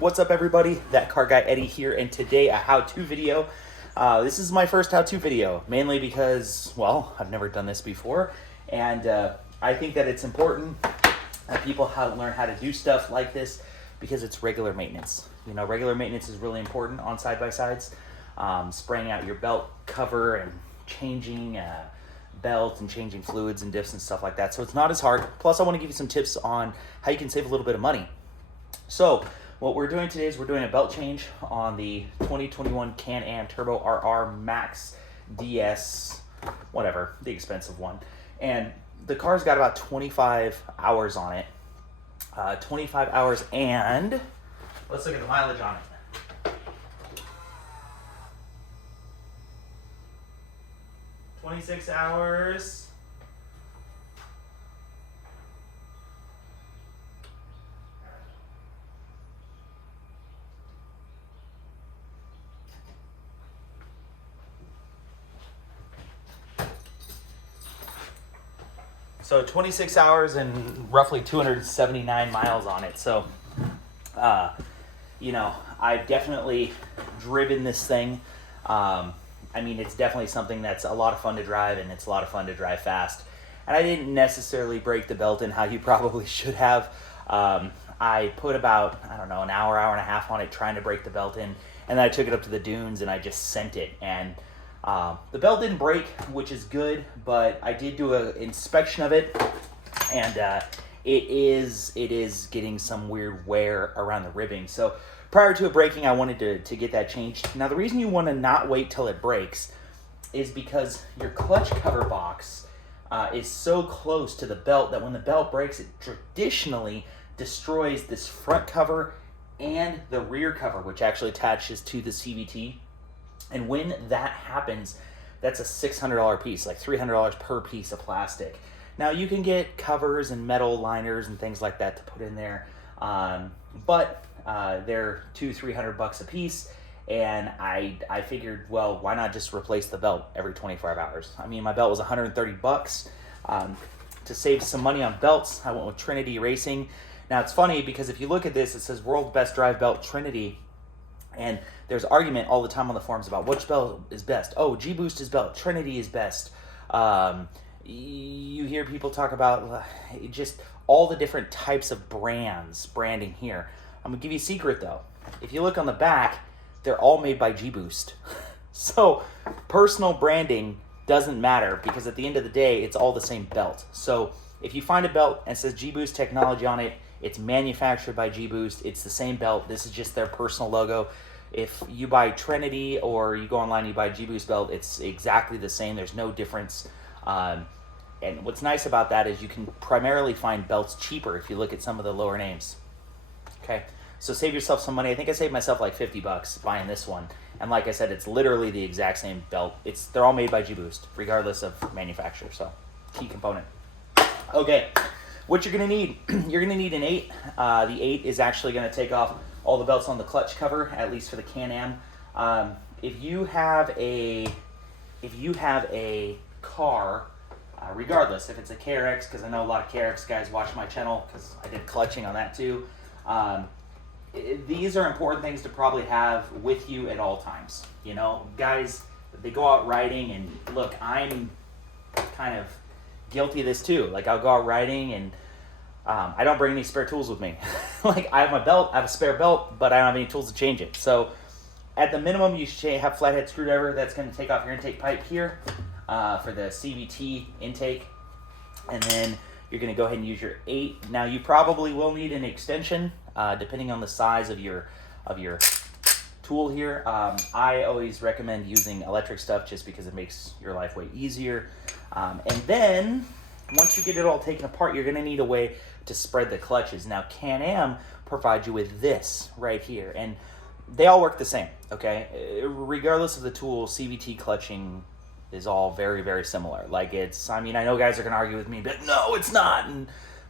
What's up, everybody? That car guy Eddie here, and today a how-to video. This is my first how-to video, mainly because, well, I've never done this before, and I think that it's important that people learn how to do stuff like this because it's regular maintenance. You know, regular maintenance is really important on side-by-sides. Spraying out your belt cover and changing belt and changing fluids and diffs and stuff like that. So it's not as hard. Plus, I want to give you some tips on how you can save a little bit of money. So what we're doing today is we're doing a belt change on the 2021 Can-Am Turbo RR Max DS, whatever, the expensive one. And the car's got about 25 hours on it. 25 hours, and let's look at the mileage on it. $26 hours. So 26 hours and roughly 279 miles on it. So, you know, I've definitely driven this thing. I mean, it's definitely something that's a lot of fun to drive, and it's a lot of fun to drive fast. And I didn't necessarily break the belt in how you probably should have. I put about, I don't know, an hour and a half on it trying to break the belt in, and then I took it up to the dunes and I just sent it. And the belt didn't break, which is good, but I did do an inspection of it, and it is getting some weird wear around the ribbing. So prior to it breaking, I wanted to get that changed. Now, the reason you want to not wait till it breaks is because your clutch cover box is so close to the belt that when the belt breaks, it traditionally destroys this front cover and the rear cover, which actually attaches to the CVT. And when that happens, that's a $600 piece, like $300 per piece of plastic. Now, you can get covers and metal liners and things like that to put in there, but they're $200-300 a piece, and I figured, well, why not just replace the belt every 25 hours? I mean, my belt was $130. To save some money on belts, I went with Trinity Racing. Now, it's funny because if you look at this, it says World's Best Drive Belt Trinity, and there's argument all the time on the forums about which belt is best. Oh, G-Boost is best. Trinity is best. You hear people talk about just all the different types of branding here. I'm going to give you a secret, though. If you look on the back, they're all made by G-Boost. So personal branding doesn't matter because at the end of the day, it's all the same belt. So if you find a belt and it says G-Boost technology on it, it's manufactured by G-Boost. It's the same belt. This is just their personal logo. If you buy Trinity or you go online and you buy G-Boost belt, it's exactly the same. There's no difference. And what's nice about that is you can primarily find belts cheaper if you look at some of the lower names. Okay, so save yourself some money. I think I saved myself like $50 buying this one. And like I said, it's literally the exact same belt. They're all made by G-Boost, regardless of manufacturer. So, key component. Okay, what you're going to need, you're going to need an 8. The 8 is actually going to take off all the belts on the clutch cover, at least for the Can-Am. If you have a car, regardless if it's a KRX, because I know a lot of KRX guys watch my channel because I did clutching on that too. These are important things to probably have with you at all times. You know, guys, they go out riding, and look, I'm kind of guilty of this too. Like, I'll go out riding and I don't bring any spare tools with me. Like, I have my belt, I have a spare belt, but I don't have any tools to change it. So at the minimum, you should have flathead screwdriver that's going to take off your intake pipe here for the CVT intake. And then you're going to go ahead and use your 8. Now, you probably will need an extension depending on the size of your tool here. I always recommend using electric stuff just because it makes your life way easier. And then once you get it all taken apart, you're going to need a way to spread the clutches. Now, Can-Am provides you with this right here, and they all work the same, okay? Regardless of the tool, CVT clutching is all very, very similar. Like, I mean, I know guys are going to argue with me, but no, it's not.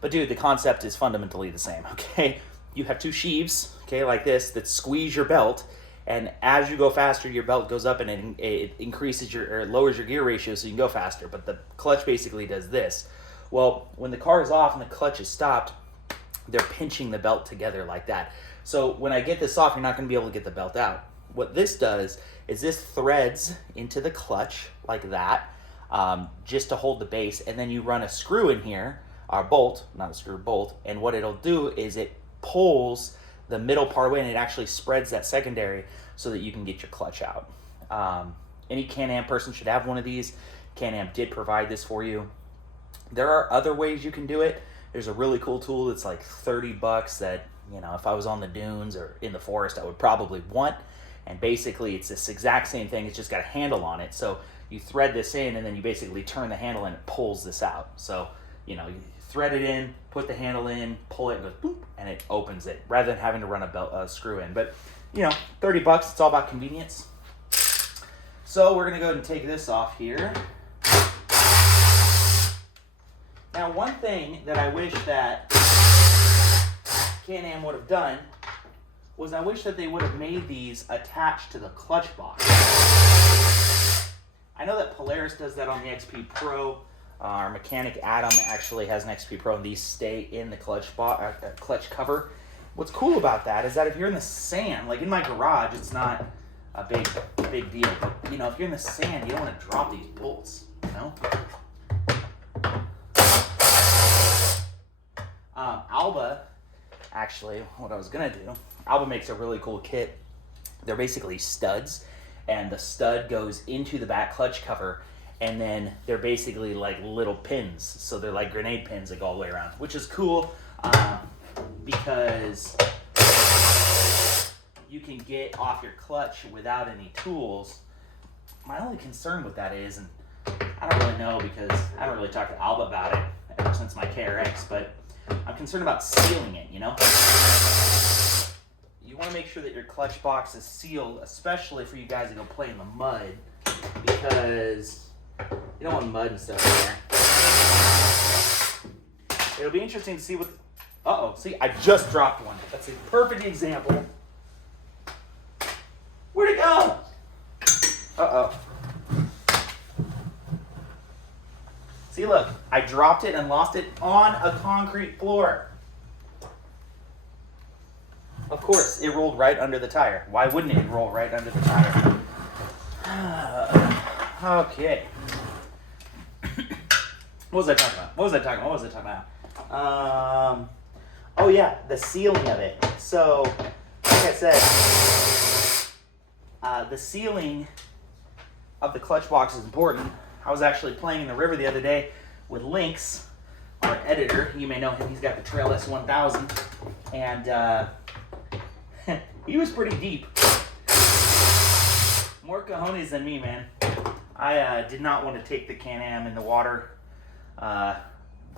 But dude, the concept is fundamentally the same, okay? You have 2 sheaves, okay, like this, that squeeze your belt, and as you go faster, your belt goes up, and it increases or lowers your gear ratio so you can go faster. But the clutch basically does this. Well, when the car is off and the clutch is stopped, they're pinching the belt together like that. So when I get this off, you're not going to be able to get the belt out. What this does is this threads into the clutch like that, just to hold the base, and then you run a screw in here, or bolt, not a screw, bolt, and what it'll do is it pulls the middle part away and it actually spreads that secondary so that you can get your clutch out. Any Can-Am person should have one of these. Can-Am did provide this for you. There are other ways you can do it. There's a really cool tool that's like $30 that, you know, if I was on the dunes or in the forest, I would probably want. And basically it's this exact same thing. It's just got a handle on it. So you thread this in and then you basically turn the handle and it pulls this out. So, you know, you thread it in, put the handle in, pull it, and goes boop, and it opens it rather than having to run a screw in. But, you know, $30, it's all about convenience. So we're gonna go ahead and take this off here. Now, one thing that I wish that Can-Am would have done was I wish that they would have made these attached to the clutch box. I know that Polaris does that on the XP Pro. Our mechanic Adam actually has an XP Pro, and these stay in the clutch cover. What's cool about that is that if you're in the sand, like in my garage, it's not a big deal. But you know, if you're in the sand, you don't want to drop these bolts. You know. Alba, actually, what I was gonna do, Alba makes a really cool kit. They're basically studs, and the stud goes into the back clutch cover, and then they're basically like little pins. So they're like grenade pins that go all the way around, which is cool because you can get off your clutch without any tools. My only concern with that is, and I don't really know because I haven't really talked to Alba about it ever since my KRX, but I'm concerned about sealing it, you know? You want to make sure that your clutch box is sealed, especially for you guys that go play in the mud, because you don't want mud and stuff in there. It'll be interesting to see what... Uh-oh, see, I just dropped one. That's a perfect example. Where'd it go? Uh-oh. See, look, I dropped it and lost it on a concrete floor. Of course, it rolled right under the tire. Why wouldn't it roll right under the tire? Okay. What was I talking about? Oh yeah, the sealing of it. So, like I said, the sealing of the clutch box is important. I was actually playing in the river the other day with Lynx, our editor. You may know him. He's got the Trail S1000, and he was pretty deep. More cojones than me, man. I did not want to take the Can-Am in the water,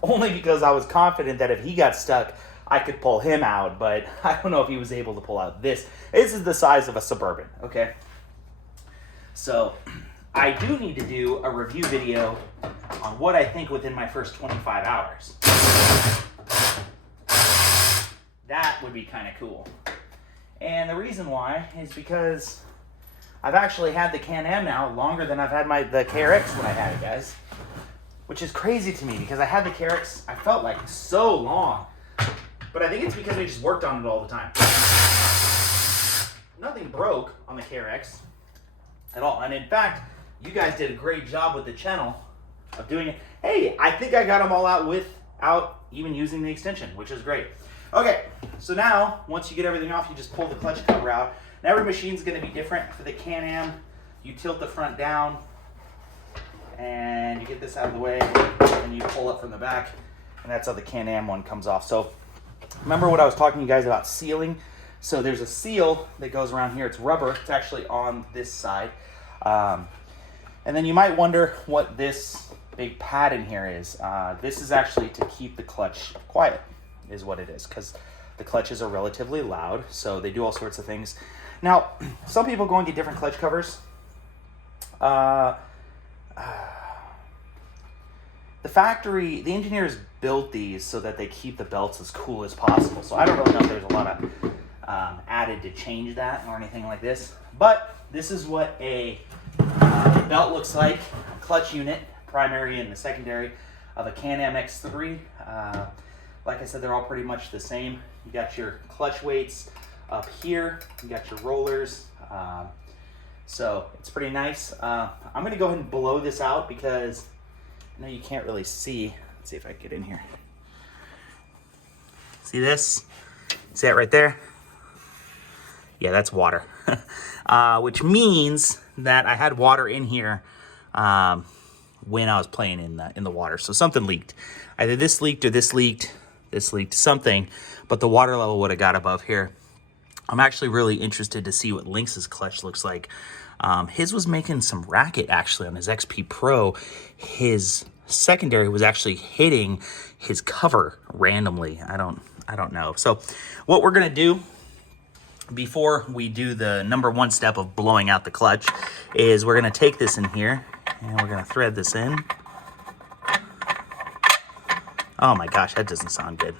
only because I was confident that if he got stuck, I could pull him out, but I don't know if he was able to pull out this. This is the size of a Suburban, okay? So I do need to do a review video on what I think within my first 25 hours. That would be kind of cool. And the reason why is because I've actually had the Can-Am now longer than I've had the KRX when I had it, guys. Which is crazy to me because I had the KRX, I felt like so long. But I think it's because we just worked on it all the time. Nothing broke on the KRX at all. And in fact, you guys did a great job with the channel of doing it. Hey, I think I got them all out without even using the extension, which is great. Okay, so now, once you get everything off, you just pull the clutch cover out. Now every machine's gonna be different. For the Can-Am, you tilt the front down, and you get this out of the way, and you pull up from the back, and that's how the Can-Am one comes off. So, remember what I was talking to you guys about sealing? So there's a seal that goes around here. It's rubber. It's actually on this side. And then you might wonder what this big pad in here is. This is actually to keep the clutch quiet, is what it is, because the clutches are relatively loud, so they do all sorts of things. Now, some people go and get different clutch covers. The engineers built these so that they keep the belts as cool as possible. So I don't really know if there's a lot of added to change that or anything like this. But this is what a belt looks like, a clutch unit, primary and the secondary, of a Can-Am X3. Like I said, they're all pretty much the same. You got your clutch weights up here. You got your rollers. So it's pretty nice. I'm gonna go ahead and blow this out because I know you can't really see. Let's see if I can get in here. See this? See that right there? Yeah, that's water. Which means that I had water in here when I was playing in the water. So something leaked. Either this leaked or this leaked. This leaked something, but the water level would have got above here. I'm actually really interested to see what Lynx's clutch looks like. His was making some racket actually on his XP Pro. His secondary was actually hitting his cover randomly. I don't know. So what we're gonna do before we do the number one step of blowing out the clutch is we're gonna take this in here and we're gonna thread this in. Oh my gosh, that doesn't sound good.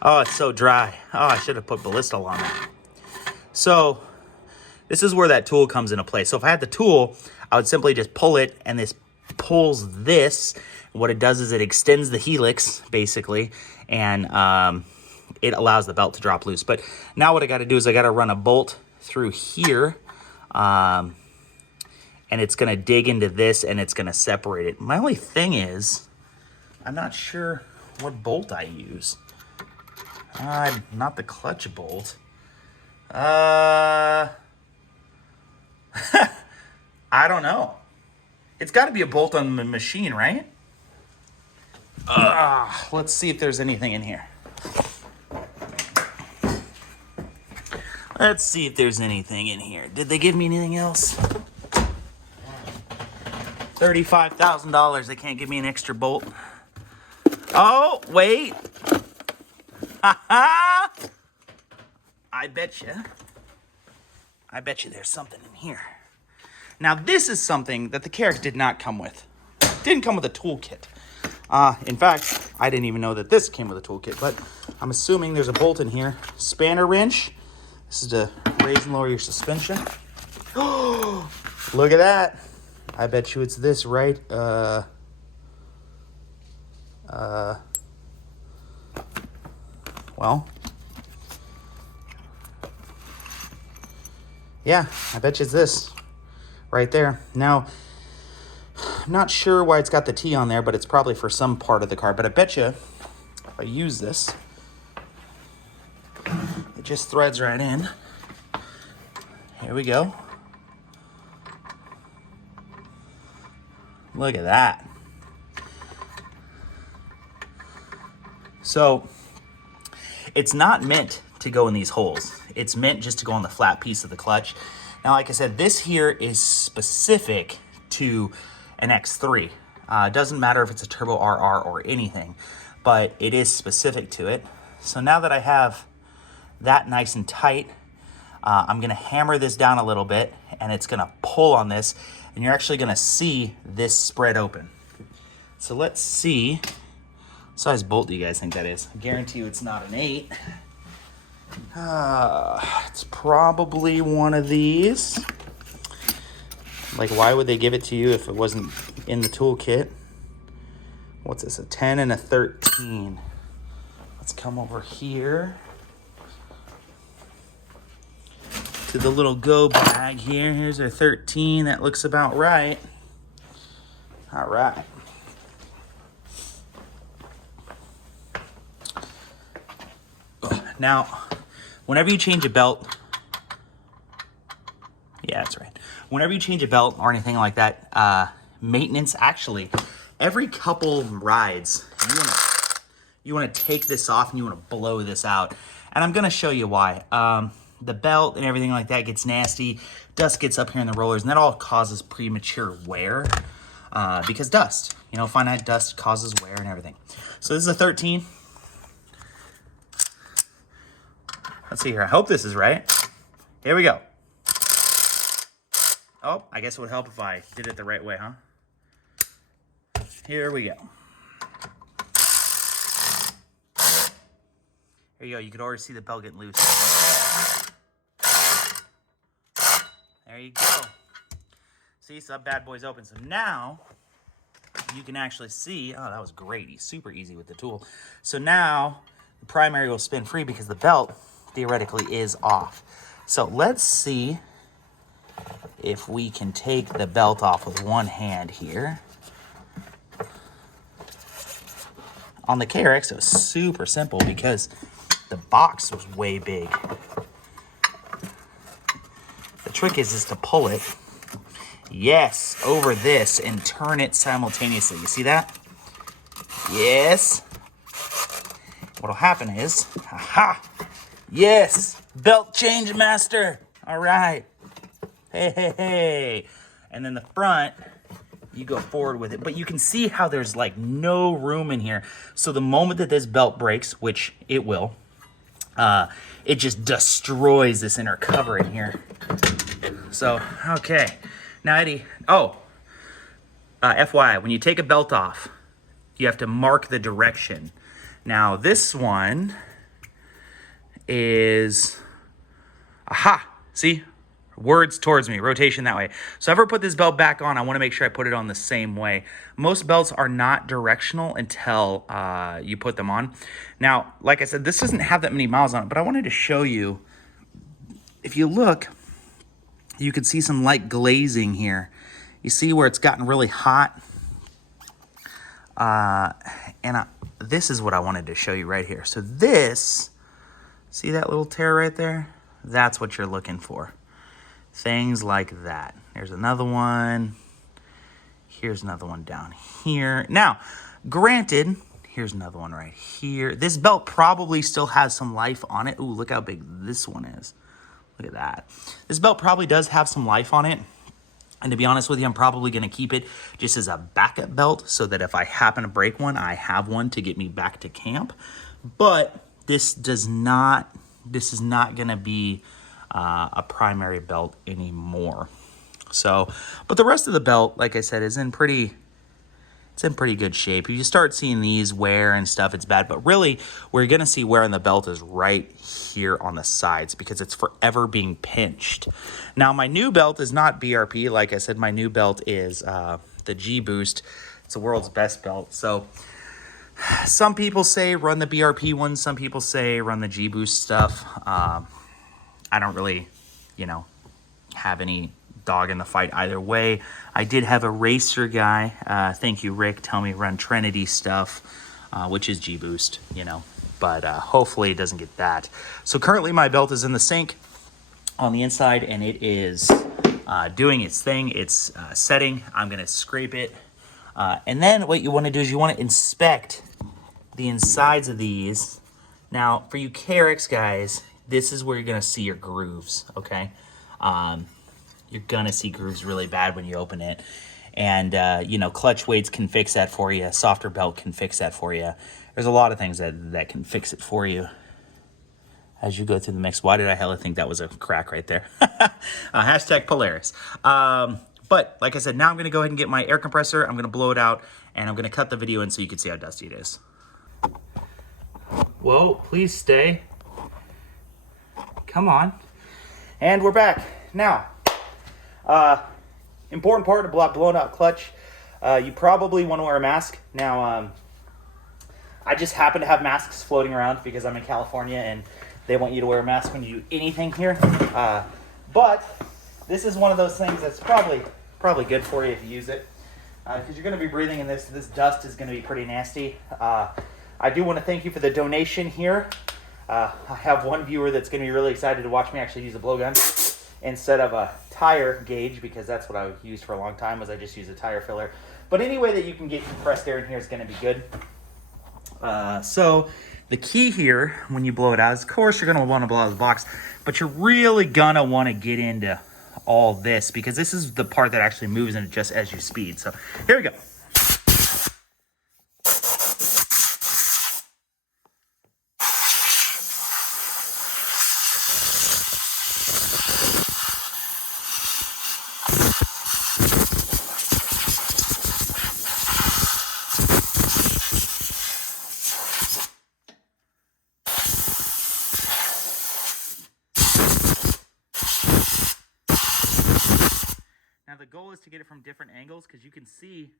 Oh, it's so dry. Oh, I should have put Ballistol on it. So this is where that tool comes into play. So if I had the tool, I would simply just pull it, and this pulls this. What it does is it extends the helix, basically, and it allows the belt to drop loose. But now what I got to do is I got to run a bolt through here, and it's going to dig into this, and it's going to separate it. My only thing is, I'm not sure what bolt I use. Not the clutch bolt. I don't know. It's got to be a bolt on the machine, right? Let's see if there's anything in here. Let's see if there's anything in here. Did they give me anything else? $35,000. They can't give me an extra bolt. Oh, wait. I bet you there's something in here. Now, this is something that the Carrack did not come with. Didn't come with a toolkit. In fact, I didn't even know that this came with a toolkit, but I'm assuming there's a bolt in here. Spanner wrench. This is to raise and lower your suspension. Look at that. I bet you it's this, right? Well, yeah, I bet you it's this right there. Now, I'm not sure why it's got the T on there, but it's probably for some part of the car. But I bet you if I use this, it just threads right in. Here we go. Look at that. So it's not meant to go in these holes. It's meant just to go on the flat piece of the clutch. Now, like I said, this here is specific to an X3. It doesn't matter if it's a Turbo RR or anything, but it is specific to it. So now that I have that nice and tight, I'm gonna hammer this down a little bit, and it's gonna pull on this, and you're actually gonna see this spread open. So let's see. What size bolt do you guys think that is? I guarantee you it's not an 8. It's probably one of these. Like, why would they give it to you if it wasn't in the toolkit? What's this, a 10 and a 13? Let's come over here to the little go bag here. Here's our 13. That looks about right. All right. Now, whenever you change a belt, yeah, that's right. Whenever you change a belt or anything like that, maintenance, actually, every couple rides, you want to take this off and you want to blow this out. And I'm going to show you why. The belt and everything like that gets nasty. Dust gets up here in the rollers, and that all causes premature wear because dust. You know, finite dust causes wear and everything. So this is a 13. Let's see here. I hope this is right. Here we go. Oh, I guess it would help if I did it the right way, huh? Here we go. There you go. You could already see the belt getting loose. There you go. See, so that bad boy's open. So now, you can actually see, oh, that was great. He's super easy with the tool. So now the primary will spin free because the belt theoretically is off. So let's see if we can take the belt off with one hand here. On the KRX, it was super simple because the box was way big. The trick is to pull it, yes, over this and turn it simultaneously. You see that? Yes. What'll happen is, aha, yes, belt change master. All right. Hey, hey, hey. And then the front, you go forward with it. But you can see how there's like no room in here. So the moment that this belt breaks, which it will, it just destroys this inner cover in here. So, okay. Now, Eddie, FYI, when you take a belt off, you have to mark the direction. Now, this one is, aha, see? Words towards me, rotation that way. So if I ever put this belt back on, I want to make sure I put it on the same way. Most belts are not directional until you put them on. Now, like I said, this doesn't have that many miles on it, but I wanted to show you, if you look, you can see some light glazing here. You see where it's gotten really hot? This is what I wanted to show you right here. So this, see that little tear right there? That's what you're looking for. Things like that. There's another one. Here's another one down here. Now, granted, here's another one right here. This belt probably still has some life on it. Ooh, look how big this one is. Look at that. This belt probably does have some life on it. And to be honest with you, I'm probably going to keep it just as a backup belt so that if I happen to break one, I have one to get me back to camp. But this is not going to be a primary belt anymore. So, but the rest of the belt, like I said, is in pretty good shape. If you start seeing these wear and stuff, it's bad. But really, where you're going to see wear on the belt is right here on the sides because it's forever being pinched. Now, my new belt is not BRP. Like I said, my new belt is the G Boost. It's the world's best belt. So some people say run the BRP one. Some people say run the G Boost stuff. I don't really, have any dog in the fight either way. I did have a racer guy, thank you Rick, tell me run Trinity stuff, which is G Boost, but hopefully it doesn't get that. So currently my belt is in the sink on the inside and it is doing its thing. It's setting. I'm gonna scrape it, and then what you want to do is you want to inspect the insides of these. Now for you KRX guys, this is where you're gonna see your grooves, okay? You're gonna see grooves really bad when you open it. And, clutch weights can fix that for you. A softer belt can fix that for you. There's a lot of things that can fix it for you as you go through the mix. Why did I hella think that was a crack right there? Hashtag Polaris. But like I said, now I'm gonna go ahead and get my air compressor. I'm gonna blow it out and I'm gonna cut the video in so you can see how dusty it is. Whoa, please stay. Come on. And we're back. Now, important part about blowing out clutch, you probably want to wear a mask. Now, I just happen to have masks floating around because I'm in California and they want you to wear a mask when you do anything here. But this is one of those things that's probably good for you if you use it. Because you're going to be breathing in this. This dust is going to be pretty nasty. I do want to thank you for the donation here. I have one viewer that's going to be really excited to watch me actually use a blowgun instead of a tire gauge, because that's what I used for a long time, was I just use a tire filler. But any way that you can get compressed air in here is going to be good. So the key here when you blow it out is, of course, you're going to want to blow out the box, but you're really going to want to get into all this because this is the part that actually moves and adjusts as you speed. So here we go. Now the goal is to get it from different angles because you can see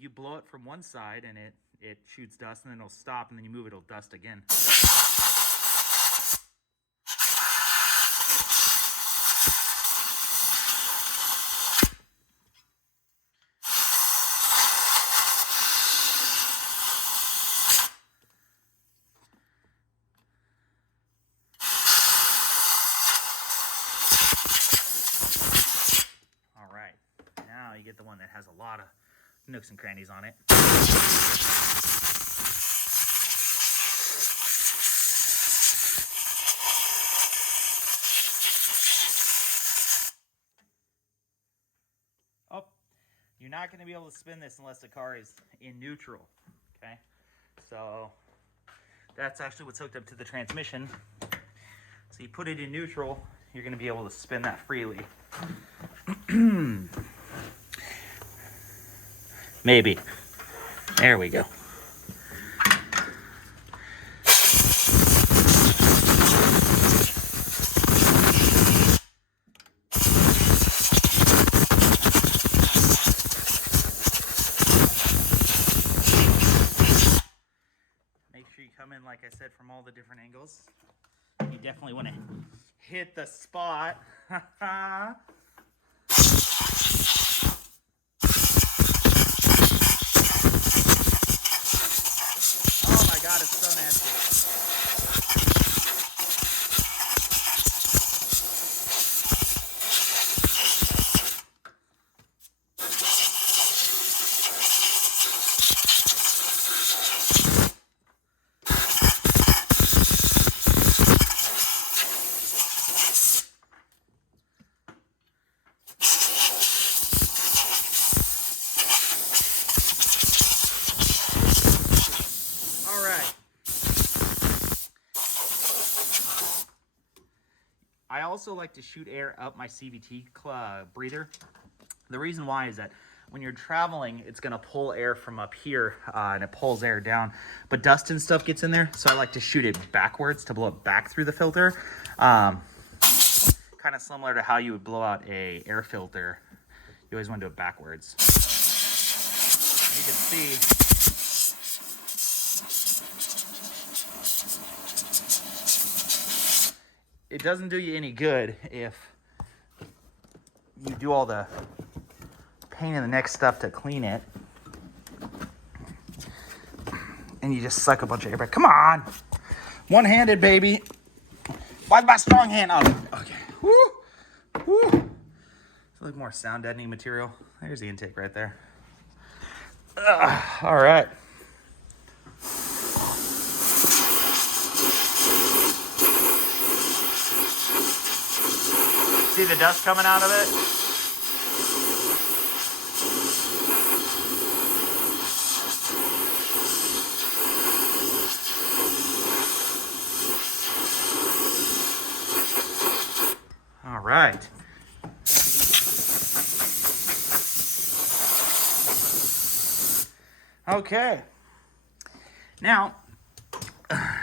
You blow it from one side and it shoots dust, and then it'll stop, and then you move it, it'll dust again. All right, now you get the one that has a lot of nooks and crannies on it. Oh, you're not going to be able to spin this unless the car is in neutral, okay? So that's actually what's hooked up to the transmission. So you put it in neutral, you're going to be able to spin that freely. Maybe. There we go. Make sure you come in, like I said, from all the different angles. You definitely want to hit the spot. Oh my God, it's so nasty. I also like to shoot air up my CVT breather. The reason why is that when you're traveling, it's going to pull air from up here and it pulls air down, but dust and stuff gets in there. So I like to shoot it backwards to blow it back through the filter. Kind of similar to how you would blow out a air filter. You always want to do it backwards. You can see it doesn't do you any good if you do all the pain in the neck stuff to clean it and you just suck a bunch of air back. Come on, one-handed, baby. Why's my strong hand? Oh, okay. Woo, woo. So like more sound deadening material. There's the intake right there. All right. See the dust coming out of it? All right. Okay. Now,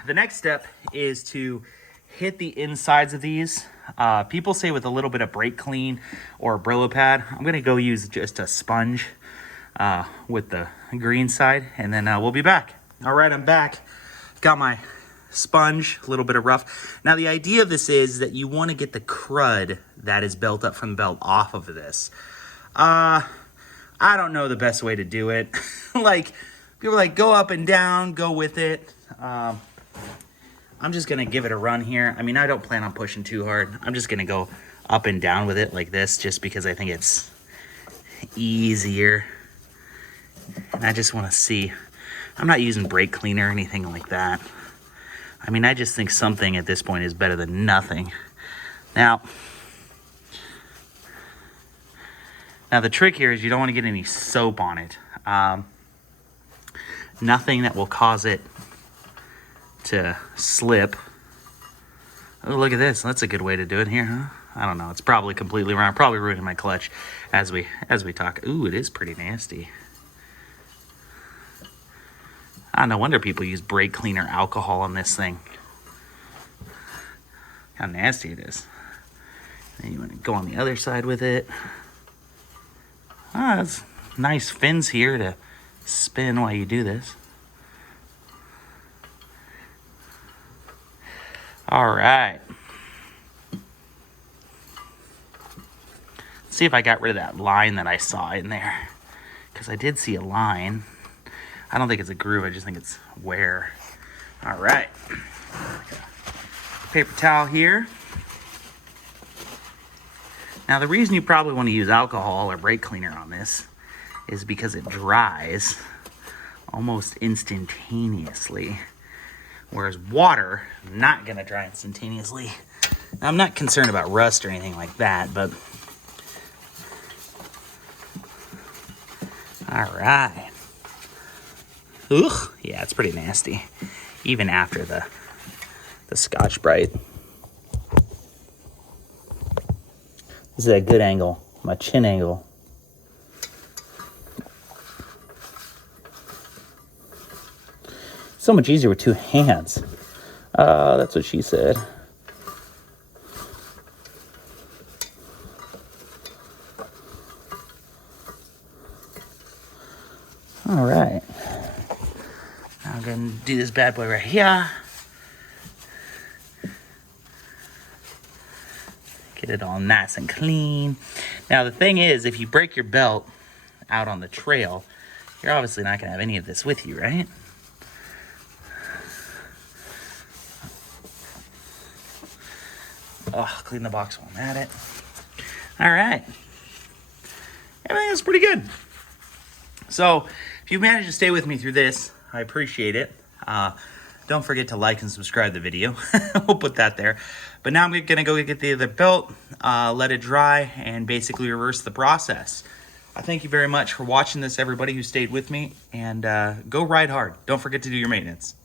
the next step is to hit the insides of these. People say with a little bit of brake clean or Brillo pad. I'm going to go use just a sponge with the green side, and then we'll be back. All right, I'm back. Got my sponge, a little bit of rough. Now, the idea of this is that you want to get the crud that is built up from the belt off of this. I don't know the best way to do it. Like, people are like, go up and down, go with it. I'm just going to give it a run here. I mean, I don't plan on pushing too hard. I'm just going to go up and down with it like this just because I think it's easier. And I just want to see. I'm not using brake cleaner or anything like that. I mean, I just think something at this point is better than nothing. Now the trick here is you don't want to get any soap on it. Nothing that will cause it to slip. Oh, look at this. That's a good way to do it here, huh? I don't know. It's probably completely wrong. Probably ruining my clutch as we talk. Ooh, it is pretty nasty. No wonder people use brake cleaner alcohol on this thing. How nasty it is. Then you want to go on the other side with it. It's nice fins here to spin while you do this. All right. Let's see if I got rid of that line that I saw in there, because I did see a line. I don't think it's a groove, I just think it's wear. All right. Paper towel here. Now the reason you probably want to use alcohol or brake cleaner on this is because it dries almost instantaneously, whereas water, not gonna dry instantaneously. Now, I'm not concerned about rust or anything like that, but all right. Ugh, yeah, it's pretty nasty, even after the Scotch-Brite. This is a good angle, my chin angle. So much easier with two hands. That's what she said. All right. Now I'm gonna do this bad boy right here. Get it all nice and clean. Now the thing is, if you break your belt out on the trail, you're obviously not gonna have any of this with you, right? Oh, clean the box while I'm at it. All right. Everything is pretty good. So, if you managed to stay with me through this, I appreciate it. Don't forget to like and subscribe the video. We'll put that there. But now I'm gonna go get the other belt, let it dry, and basically reverse the process. I thank you very much for watching this, everybody who stayed with me, and go ride hard. Don't forget to do your maintenance.